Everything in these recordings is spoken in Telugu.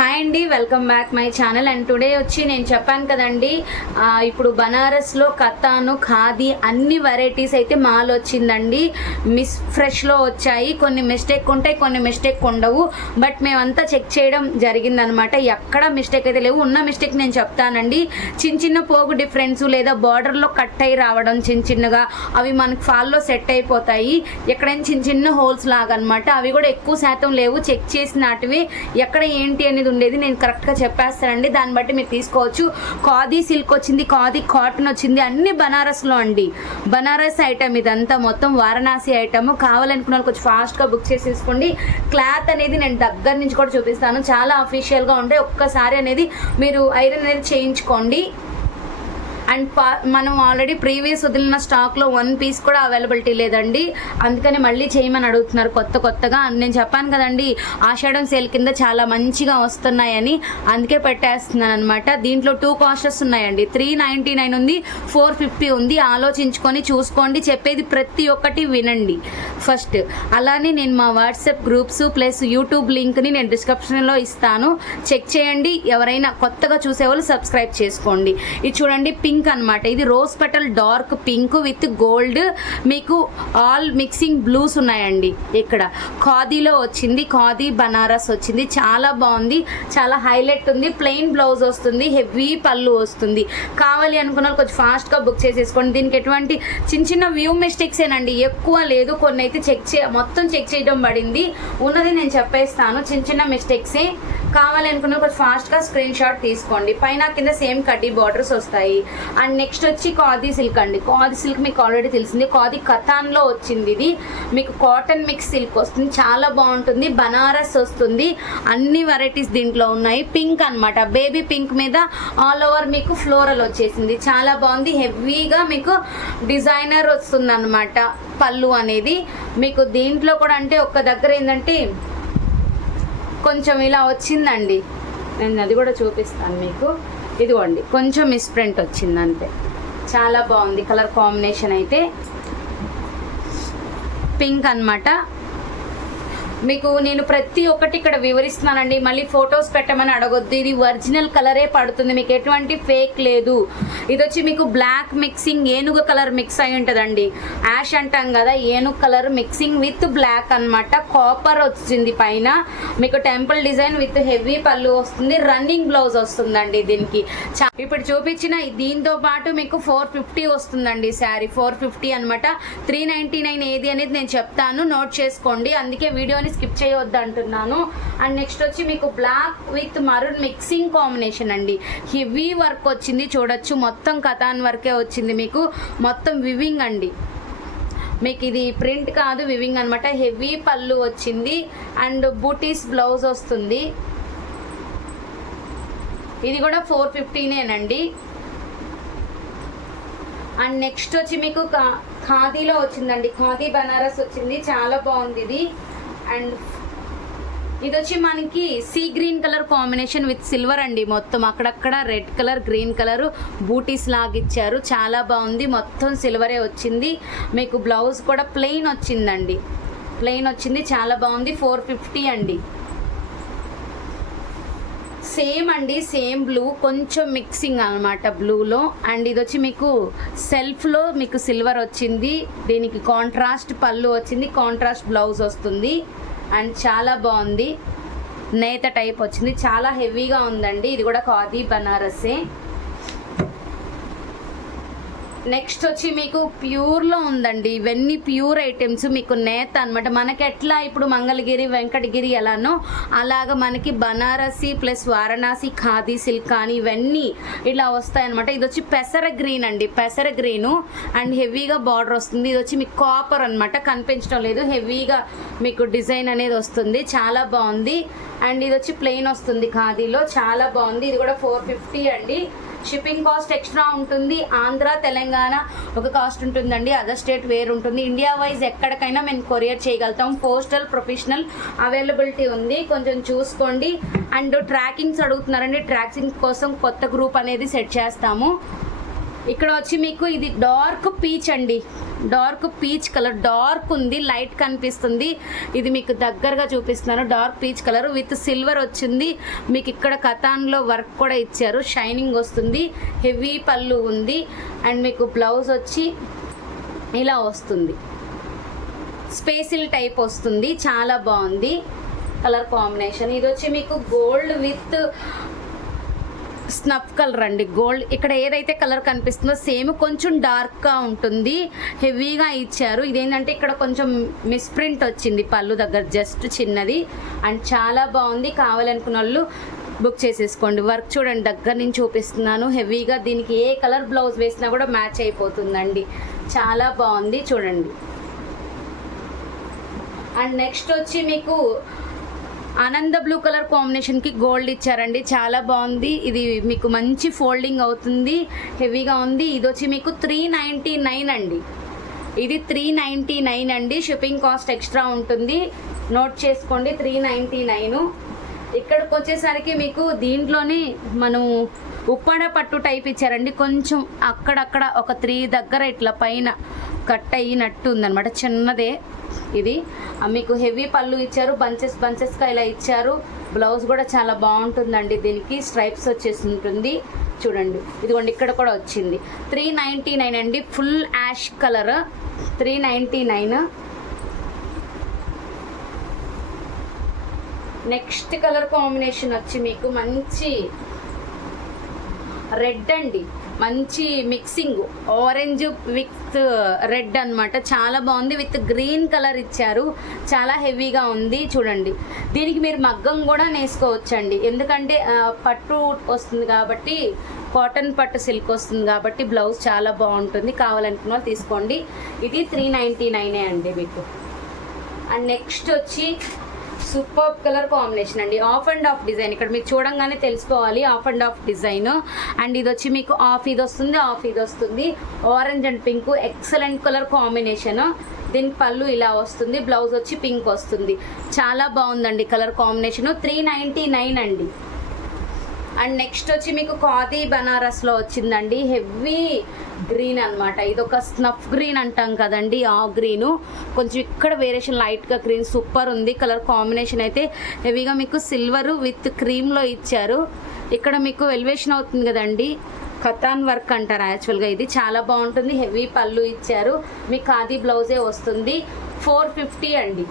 హాయ్ అండి, welcome back my channel. And today వచ్చి నేను చెప్పాను కదండి, ఇప్పుడు బనారస్లో కతాను ఖాదీ అన్ని వెరైటీస్ అయితే మాల్ వచ్చిందండి. మిస్ ఫ్రెష్లో వచ్చాయి. కొన్ని మిస్టేక్ ఉంటాయి, కొన్ని మిస్టేక్ ఉండవు. బట్ మేమంతా చెక్ చేయడం జరిగిందనమాట. ఎక్కడ మిస్టేక్ అయితే లేవు. ఉన్న మిస్టేక్ నేను చెప్తానండి. చిన్న పోగు డిఫరెన్స్ లేదా బార్డర్లో కట్ అయి రావడం చిన్నగా అవి మనకి ఫాల్లో సెట్ అయిపోతాయి. ఎక్కడైనా చిన్న హోల్స్ లాగా అనమాట. అవి కూడా ఎక్కువ శాతం లేవు. చెక్ చేసినటివి ఎక్కడ ఏంటి అనేది ఉండేది నేను కరెక్ట్గా చెప్పేస్తానండి. దాన్ని బట్టి మీరు తీసుకోవచ్చు. ఖాదీ సిల్క్ వచ్చింది, ఖాదీ కాటన్ వచ్చింది, అన్ని బనారస్లో అండి. బనారస్ ఐటమ్ ఇదంతా మొత్తం వారణాసి ఐటమ్. కావాలనుకున్న వాళ్ళు కొంచెం ఫాస్ట్గా బుక్ చేసి తీసుకోండి. క్లాత్ అనేది నేను దగ్గర నుంచి కూడా చూపిస్తాను. చాలా అఫీషియల్గా ఉంటాయి. ఒక్కసారి అనేది మీరు ఐరన్ అనేది చేయించుకోండి. అండ్ మనం ఆల్రెడీ ప్రీవియస్ వదిలిన స్టాక్లో 1 పీస్ కూడా అవైలబిలిటీ లేదండి. అందుకని మళ్ళీ చేయమని అడుగుతున్నారు కొత్తగా. నేను చెప్పాను కదండి, ఆషాఢం సేల్ కింద చాలా మంచిగా వస్తున్నాయని, అందుకే పెట్టేస్తున్నాను అనమాట. దీంట్లో 2 కాస్టెస్ ఉన్నాయండి. 399 ఉంది, 450 ఉంది. ఆలోచించుకొని చూసుకోండి. చెప్పేది ప్రతి ఒక్కటి వినండి ఫస్ట్. అలానే నేను మా వాట్సాప్ గ్రూప్స్ ప్లస్ యూట్యూబ్ లింక్ని నేను డిస్క్రిప్షన్లో ఇస్తాను. చెక్ చేయండి. ఎవరైనా కొత్తగా చూసేవాళ్ళు సబ్స్క్రైబ్ చేసుకోండి. ఇది చూడండి, పింక్ అనమాట. ఇది rose petal dark pink with gold. మీకు ఆల్ మిక్సింగ్ బ్లూస్ ఉన్నాయండి. ఇక్కడ ఖాదీలో వచ్చింది, ఖాదీ బనారస్ వచ్చింది. చాలా బాగుంది, చాలా హైలైట్ ఉంది. ప్లెయిన్ బ్లౌజ్ వస్తుంది, హెవీ పళ్ళు వస్తుంది. కావాలి అనుకున్న కొంచెం ఫాస్ట్గా బుక్ చేసేసుకోండి. దీనికి ఎటువంటి చిన్న వ్యూ మిస్టేక్స్ ఏనండి, ఎక్కువ లేదు. కొన్ని అయితే మొత్తం చెక్ చేయడం పడింది. ఉన్నది నేను చెప్పేస్తాను. చిన్న మిస్టేక్సే. కావాలి అనుకున్న కొంచెం ఫాస్ట్గా స్క్రీన్ షాట్ తీసుకోండి. పైన కింద సేమ్ కడ్డీ బార్డర్స్ వస్తాయి. అండ్ నెక్స్ట్ వచ్చి ఖాదీ సిల్క్ అండి. ఖాదీ సిల్క్ మీకు ఆల్రెడీ తెలిసింది. ఖాదీ కథాన్లో వచ్చింది. ఇది మీకు కాటన్ మిక్స్ సిల్క్ వస్తుంది. చాలా బాగుంటుంది. బనారస్ వస్తుంది. అన్ని వెరైటీస్ దీంట్లో ఉన్నాయి. పింక్ అనమాట, బేబీ పింక్ మీద ఆల్ ఓవర్ మీకు ఫ్లోరల్ వచ్చేసింది. చాలా బాగుంది. హెవీగా మీకు డిజైనర్ వస్తుంది అనమాట పళ్ళు అనేది. మీకు దీంట్లో కూడా అంటే ఒక్క దగ్గర ఏంటంటే కొంచెం ఇలా వచ్చిందండి. నేను అది కూడా చూపిస్తాను మీకు. ఇదిగోండి, కొంచెం మిస్ప్రింట్ వచ్చింది అంతే. చాలా బాగుంది కలర్ కాంబినేషన్ అయితే. పింక్ అన్నమాట. మీకు నేను ప్రతి ఒక్కటి ఇక్కడ వివరిస్తున్నానండి. మళ్ళీ ఫొటోస్ పెట్టమని అడగొద్దు. ఇది ఒరిజినల్ కలరే పడుతుంది, మీకు ఎటువంటి ఫేక్ లేదు. ఇది వచ్చి మీకు బ్లాక్ మిక్సింగ్ ఏనుగు కలర్ మిక్స్ అయి ఉంటుందండి. యాష్ అంటాం కదా, ఏనుగు కలర్ మిక్సింగ్ విత్ బ్లాక్ అనమాట. కాపర్ వచ్చింది పైన. మీకు టెంపుల్ డిజైన్ విత్ హెవీ పళ్ళు వస్తుంది. రన్నింగ్ బ్లౌజ్ వస్తుందండి దీనికి. ఇప్పుడు చూపించిన దీంతో పాటు మీకు 450 వస్తుందండి శారీ. 450 అనమాట. 399 ఏది అనేది నేను చెప్తాను, నోట్ చేసుకోండి. అందుకే వీడియోని స్కిప్ చేయవద్దు అంటున్నాను. అండ్ నెక్స్ట్ వచ్చి మీకు black with maroon mixing combination అండి. హెవీ వర్క్ వచ్చింది చూడొచ్చు. మొత్తం కథాన్ వర్కే వచ్చింది. మీకు మొత్తం వివింగ్ అండి. మీకు ఇది ప్రింట్ కాదు, వివింగ్ అనమాట. హెవీ పళ్ళు వచ్చింది. అండ్ బూటీస్ బ్లౌజ్ వస్తుంది. ఇది కూడా 450నేనండి. అండ్ నెక్స్ట్ వచ్చి మీకు ఖాదీలో వచ్చిందండి. ఖాదీ బనారస్ వచ్చింది. చాలా బాగుంది ఇది. అండ్ ఇది వచ్చి మనకి sea green colour combination with silver అండి. మొత్తం అక్కడక్కడ రెడ్ కలర్, గ్రీన్ కలర్ బూటీస్ లాగా ఇచ్చారు. చాలా బాగుంది. మొత్తం సిల్వరే వచ్చింది. మీకు బ్లౌజ్ కూడా ప్లెయిన్ వచ్చిందండి. ప్లెయిన్ వచ్చింది. చాలా బాగుంది. 450 అండి. సేమ్ అండి, సేమ్ బ్లూ, కొంచెం మిక్సింగ్ అనమాట బ్లూలో. అండ్ ఇది వచ్చి మీకు సెల్ఫ్లో మీకు సిల్వర్ వచ్చింది. దీనికి కాంట్రాస్ట్ పళ్ళు వచ్చింది, కాంట్రాస్ట్ బ్లౌజ్ వస్తుంది. అండ్ చాలా బాగుంది. నేత టైప్ వచ్చింది. చాలా హెవీగా ఉందండి. ఇది కూడా ఖాదీ బనారసే. నెక్స్ట్ వచ్చి మీకు ప్యూర్లో ఉందండి. ఇవన్నీ ప్యూర్ ఐటమ్స్. మీకు నేత అనమాట. మనకి ఎట్లా ఇప్పుడు మంగళగిరి, వెంకటగిరి ఎలానో అలాగా మనకి బనారసి ప్లస్ వారణాసి ఖాదీ సిల్క్ కానీ ఇవన్నీ ఇలా వస్తాయన్నమాట. ఇది వచ్చి పెసర గ్రీన్ అండి. పెసర గ్రీను అండ్ హెవీగా బార్డర్ వస్తుంది. ఇది వచ్చి మీకు కాపర్ అనమాట. కనిపించడం లేదు. హెవీగా మీకు డిజైన్ అనేది వస్తుంది. చాలా బాగుంది. అండ్ ఇది వచ్చి ప్లెయిన్ వస్తుంది ఖాదీలో. చాలా బాగుంది. ఇది కూడా 450 అండి. షిప్పింగ్ కాస్ట్ ఎక్స్ట్రా ఉంటుంది. ఆంధ్ర, తెలంగాణ ఒక కాస్ట్ ఉంటుందండి. అదర్ స్టేట్ వేరు ఉంటుంది. ఇండియా వైజ్ ఎక్కడికైనా మేము కొరియర్ చేయగలుగుతాం. పోస్టల్, ప్రొఫెషనల్ అవైలబిలిటీ ఉంది. కొంచెం చూసుకోండి. అండ్ ట్రాకింగ్స్ అడుగుతున్నారండి. ట్రాకింగ్ కోసం కొత్త గ్రూప్ అనేది సెట్ చేస్తాము. ఇక్కడ వచ్చి మీకు ఇది డార్క్ పీచ్ అండి, డార్క్ పీచ్ కలర్, డార్క్ ఉంది, లైట్ కనిపిస్తుంది. ఇది మీకు దగ్గరగా చూపిస్తున్నాను. Dark peach colour with silver వచ్చింది. మీకు ఇక్కడ కతాన్లో వర్క్ కూడా ఇచ్చారు, షైనింగ్ వస్తుంది, హెవీ పళ్ళు ఉంది. అండ్ మీకు బ్లౌజ్ వచ్చి ఇలా వస్తుంది, స్పేసిల్ టైప్ వస్తుంది, చాలా బాగుంది కలర్ కాంబినేషన్. ఇది వచ్చి మీకు గోల్డ్ విత్ స్నఫ్ కలర్ అండి, గోల్డ్. ఇక్కడ ఏదైతే కలర్ కనిపిస్తుందో సేమ్, కొంచెం డార్క్గా ఉంటుంది, హెవీగా ఇచ్చారు. ఇదేంటంటే ఇక్కడ కొంచెం మిస్ప్రింట్ వచ్చింది పళ్ళు దగ్గర, జస్ట్ చిన్నది. అండ్ చాలా బాగుంది, కావాలనుకున్న వాళ్ళు బుక్ చేసేసుకోండి. వర్క్ చూడండి, దగ్గర నుంచి చూపిస్తున్నాను, హెవీగా. దీనికి ఏ కలర్ బ్లౌజ్ వేసినా కూడా మ్యాచ్ అయిపోతుందండి, చాలా బాగుంది చూడండి. అండ్ నెక్స్ట్ వచ్చి మీకు ఆనంద బ్లూ కలర్ కాంబినేషన్కి గోల్డ్ ఇచ్చారండి, చాలా బాగుంది. ఇది మీకు మంచి ఫోల్డింగ్ అవుతుంది, హెవీగా ఉంది. ఇది వచ్చి మీకు 399 అండి, ఇది 399 అండి. షిప్పింగ్ కాస్ట్ ఎక్స్ట్రా ఉంటుంది, నోట్ చేసుకోండి, 399. ఇక్కడికి వచ్చేసరికి మీకు దీంట్లోనే మనం ఉప్పాడ పట్టు టైప్ ఇచ్చారండి, కొంచెం అక్కడక్కడ ఒక 3 దగ్గర ఇట్లా పైన కట్ అయినట్టు ఉందన్నమాట, చిన్నదే ఇది. మీకు హెవీ పళ్ళు ఇచ్చారు, బంచెస్ బంచెస్గా ఇలా ఇచ్చారు. బ్లౌజ్ కూడా చాలా బాగుంటుందండి, దీనికి స్ట్రైప్స్ వచ్చేసి ఉంటుంది చూడండి. ఇదిగోండి ఇక్కడ కూడా వచ్చింది. 399 అండి, full ash colour, 399. Next colour combination వచ్చి మీకు మంచి రెడ్ అండి, మంచి మిక్సింగ్ ఆరెంజ్ విత్ రెడ్ అన్నమాట, చాలా బాగుంది. విత్ గ్రీన్ కలర్ ఇచ్చారు, చాలా హెవీగా ఉంది చూడండి. దీనికి మీరు మగ్గం కూడా నేసుకోవచ్చండి, ఎందుకంటే పట్టు వస్తుంది కాబట్టి, కాటన్ పట్టు సిల్క్ వస్తుంది కాబట్టి బ్లౌజ్ చాలా బాగుంటుంది. కావాలనుకున్న వాళ్ళు తీసుకోండి. ఇది 399 అండి మీకు. అండ్ నెక్స్ట్ వచ్చి సూపర్ కలర్ కాంబినేషన్ అండి, ఆఫ్ అండ్ ఆఫ్ డిజైన్. ఇక్కడ మీకు చూడంగానే తెలుసుకోవాలి, of and of design. And ఇది వచ్చి మీకు ఆఫ్ ఇది వస్తుంది, ఆఫ్ ఇది వస్తుంది, orange and pink, excellent colour combination. దీనికి పళ్ళు ఇలా వస్తుంది, బ్లౌజ్ వచ్చి పింక్ వస్తుంది, చాలా బాగుందండి కలర్ కాంబినేషన్. 399 అండి. అండ్ నెక్స్ట్ వచ్చి మీకు ఖాదీ బనారస్లో వచ్చిందండి, హెవీ గ్రీన్ అనమాట. ఇది ఒక స్నఫ్ గ్రీన్ అంటాం కదండి, ఆ గ్రీను, కొంచెం ఇక్కడ వేరియేషన్ లైట్గా గ్రీన్, సూపర్ ఉంది కలర్ కాంబినేషన్. అయితే హెవీగా మీకు సిల్వర్ విత్ క్రీమ్లో ఇచ్చారు. ఇక్కడ మీకు ఎలివేషన్ అవుతుంది కదండి, కతాన్ వర్క్ అంటారు యాక్చువల్గా. ఇది చాలా బాగుంటుంది, హెవీ పళ్ళు ఇచ్చారు. మీకు ఖాదీ బ్లౌజే వస్తుంది. 450 అండి.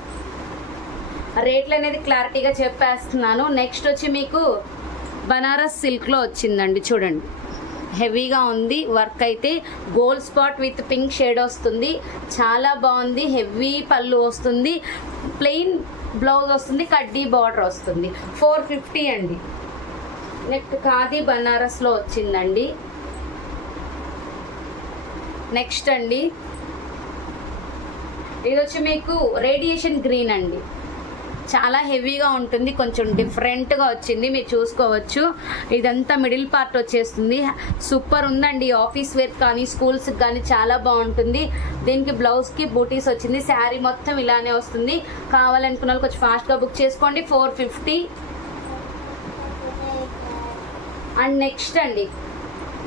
రేట్లు అనేది క్లారిటీగా చెప్పేస్తున్నాను. నెక్స్ట్ వచ్చి మీకు బనారస్ సిల్క్లో వచ్చిందండి చూడండి, హెవీగా ఉంది వర్క్. అయితే gold spot with pink shade వస్తుంది, చాలా బాగుంది. హెవీ పళ్ళు వస్తుంది, ప్లెయిన్ బ్లౌజ్ వస్తుంది, కడ్డీ బార్డర్ వస్తుంది. 450 అండి. నెక్స్ట్ ఖాదీ బనారస్లో వచ్చిందండి. నెక్స్ట్ అండి ఇది వచ్చి మీకు రేడియేషన్ గ్రీన్ అండి, చాలా హెవీగా ఉంటుంది, కొంచెం డిఫరెంట్గా వచ్చింది, మీరు చూసుకోవచ్చు. ఇదంతా మిడిల్ పార్ట్ వచ్చేస్తుంది, సూపర్ ఉందండి. ఆఫీస్ వేర్ కానీ స్కూల్స్కి కానీ చాలా బాగుంటుంది. దీనికి బ్లౌజ్కి బూటీస్ వచ్చింది, శారీ మొత్తం ఇలానే వస్తుంది. కావాలనుకున్న వాళ్ళు కొంచెం ఫాస్ట్గా బుక్ చేసుకోండి. 450. అండ్ నెక్స్ట్ అండి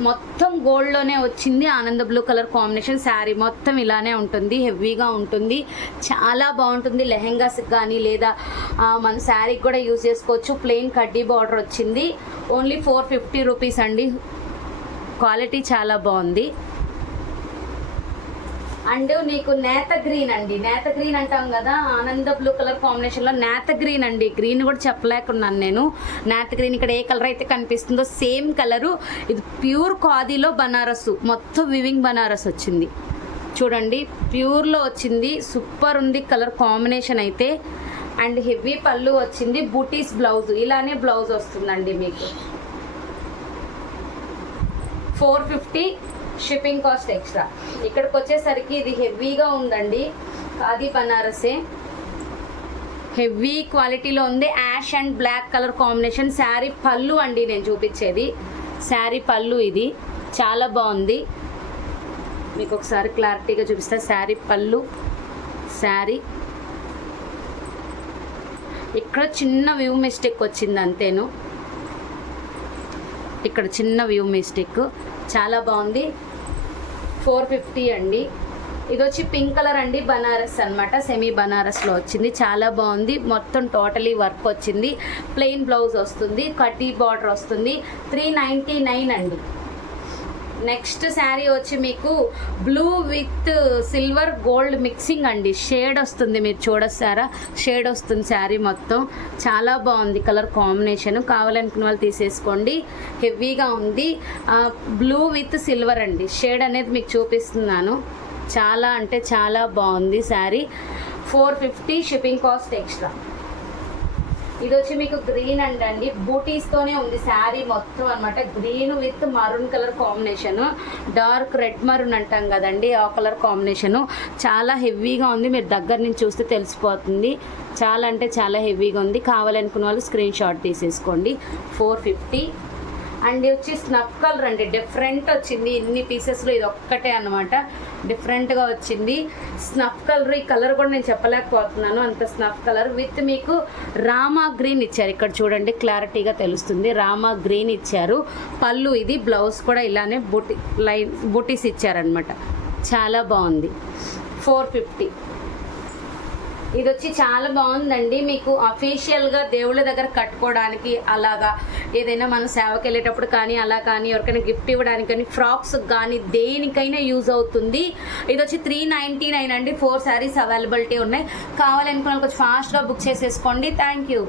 మొత్తం గోల్డ్లోనే వచ్చింది, ఆనంద బ్లూ కలర్ కాంబినేషన్. శారీ మొత్తం ఇలానే ఉంటుంది, హెవీగా ఉంటుంది, చాలా బాగుంటుంది. లెహెంగాస్కి కానీ లేదా మన శారీకి కూడా యూజ్ చేసుకోవచ్చు. ప్లెయిన్ కడ్డీ బార్డర్ వచ్చింది. ఓన్లీ 450 రూపీస్ అండి. క్వాలిటీ చాలా బాగుంది. అండ్ నీకు నేత గ్రీన్ అండి, నేత గ్రీన్ అంటాం కదా, ఆనంద బ్లూ కలర్ కాంబినేషన్లో నేత గ్రీన్ అండి. గ్రీన్ కూడా చెప్పలేకున్నాను నేను. నేత గ్రీన్ ఇక్కడ ఏ కలర్ అయితే కనిపిస్తుందో సేమ్ కలరు. ఇది ప్యూర్ ఖాదీలో బనారస్, మొత్తం వివింగ్ బనారస్ వచ్చింది చూడండి, ప్యూర్లో వచ్చింది, సూపర్ ఉంది కలర్ కాంబినేషన్ అయితే. అండ్ హెవీ పళ్ళు వచ్చింది, బూటీస్ బ్లౌజ్, ఇలానే బ్లౌజ్ వస్తుందండి మీకు. 450 షిప్పింగ్ కాస్ట్ ఎక్స్ట్రా. ఇక్కడికి వచ్చేసరికి ఇది హెవీగా ఉందండి, ఖాదీ బనారసే, హెవీ క్వాలిటీలో ఉంది. Ash and black colour combination. Sari పళ్ళు అండి నేను చూపించేది, శారీ పళ్ళు ఇది చాలా బాగుంది. మీకు ఒకసారి క్లారిటీగా చూపిస్తా. శారీ పళ్ళు, శారీ ఇక్కడ చిన్న వ్యూ మిస్టేక్ వచ్చింది అంతేను, ఇక్కడ చిన్న వ్యూ మిస్టేక్, చాలా బాగుంది. 450 అండి. ఇది వచ్చి పింక్ కలర్ అండి, బనారస్ అన్నమాట, సెమీ బనారస్లో వచ్చింది. చాలా బాగుంది, మొత్తం టోటలీ వర్క్ వచ్చింది. ప్లెయిన్ బ్లౌజ్ వస్తుంది, కటీ బార్డర్ వస్తుంది. 399 అండి. నెక్స్ట్ శారీ వచ్చి మీకు blue with silver gold mixing అండి. షేడ్ వస్తుంది, మీరు చూడొస్తారా, షేడ్ వస్తుంది శారీ మొత్తం. చాలా బాగుంది కలర్ కాంబినేషన్. కావాలనుకున్న వాళ్ళు తీసేసుకోండి. హెవీగా ఉంది. బ్లూ విత్ సిల్వర్ అండి. షేడ్ అనేది మీకు చూపిస్తున్నాను. చాలా అంటే చాలా బాగుంది శారీ. 450 shipping cost extra. ఇది వచ్చి మీకు గ్రీన్ అండి, బూటీస్తోనే ఉంది శారీ మొత్తం అనమాట. Green with maroon colour combination, dark red maroon అంటాం కదండి, ఆ కలర్ కాంబినేషను. చాలా హెవీగా ఉంది, మీరు దగ్గర నుంచి చూస్తే తెలిసిపోతుంది. చాలా అంటే చాలా హెవీగా ఉంది. కావాలనుకున్న వాళ్ళు స్క్రీన్ షాట్ తీసేసుకోండి. 450. అండ్ వచ్చి స్నఫ్ కలర్ అండి, డిఫరెంట్ వచ్చింది. ఇన్ని పీసెస్లో ఇది ఒక్కటే అనమాట, డిఫరెంట్గా వచ్చింది. స్నఫ్ కలర్, ఈ కలర్ కూడా నేను చెప్పలేకపోతున్నాను, అంత స్నఫ్ కలర్ విత్ మీకు రామా గ్రీన్ ఇచ్చారు. ఇక్కడ చూడండి, క్లారిటీగా తెలుస్తుంది. రామా గ్రీన్ ఇచ్చారు. పళ్ళు ఇది, బ్లౌజ్ కూడా ఇలానే బూటీస్ ఇచ్చారనమాట. చాలా బాగుంది. 450. ఇది వచ్చి చాలా బాగుందండి. మీకు అఫీషియల్గా దేవుళ్ళ దగ్గర కట్టుకోవడానికి, అలాగా ఏదైనా మనం సేవకి వెళ్ళేటప్పుడు కానీ, అలా కానీ, ఎవరికైనా గిఫ్ట్ ఇవ్వడానికి కానీ, ఫ్రాక్స్ కానీ, దేనికైనా యూజ్ అవుతుంది. ఇది వచ్చి 399 అండి. 4 శారీస్ అవైలబిలిటీ ఉన్నాయి. కావాలనుకున్న కొంచెం ఫాస్ట్గా బుక్ చేసేసుకోండి. Thank you.